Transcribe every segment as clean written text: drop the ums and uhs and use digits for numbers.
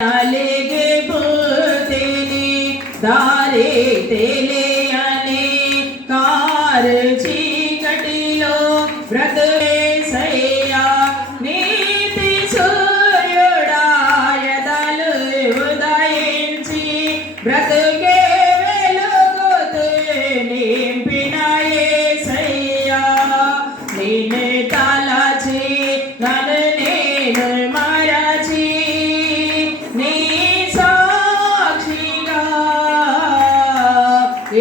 అలిగి పోతేనే దారి తెలియని కారు చీకటిలో బ్రతుకేసయ్యా నీతి సూర్యుడా ఎదలు ఉదయించి బ్రతుకే వెలుగుతూ నింపిన యేసయ్యా నిన్ను తలచి నన్ను నేను మరచి నీ సాక్షిగా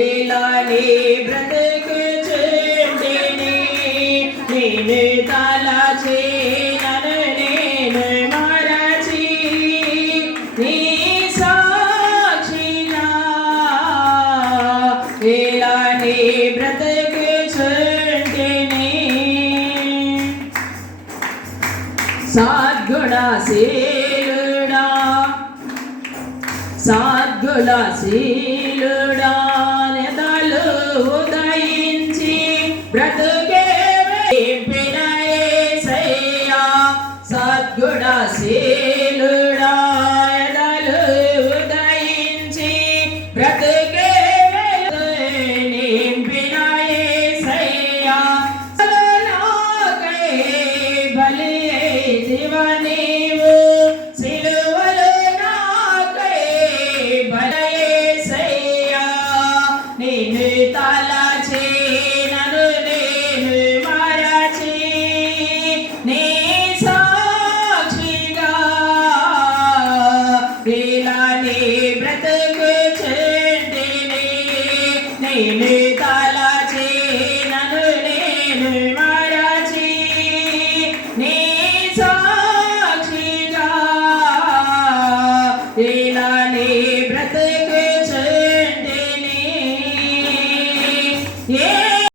ఇలా నీ బ్రతుకుచుంటిని నిన్ను తలచి నన్ను నేను మరచి నీ సాక్షిగా ఇలా నీ బ్రతుకుచుంటిని సద్గుణశీలుడా సద్గుణశీలుడా నెదలు ఉదయించి బ్రతుకే నింపిన యేసయ్యా సద్గుణశీలుడా నెదలు ఉదయించి బ్రతుకే నింపిన యేసయ్యా బలి నీవు సిలువలో నాకై బలయేసయ్యా నిన్ను తలచి నన్ను నేను మరచి నీ సాక్షిగా ఇలా నీ బ్రతుకుచుంటిని నిన్ను తలచి నన్ను నేను మరచి నీ ఇలా నీ బ్రతుకుచుంటిని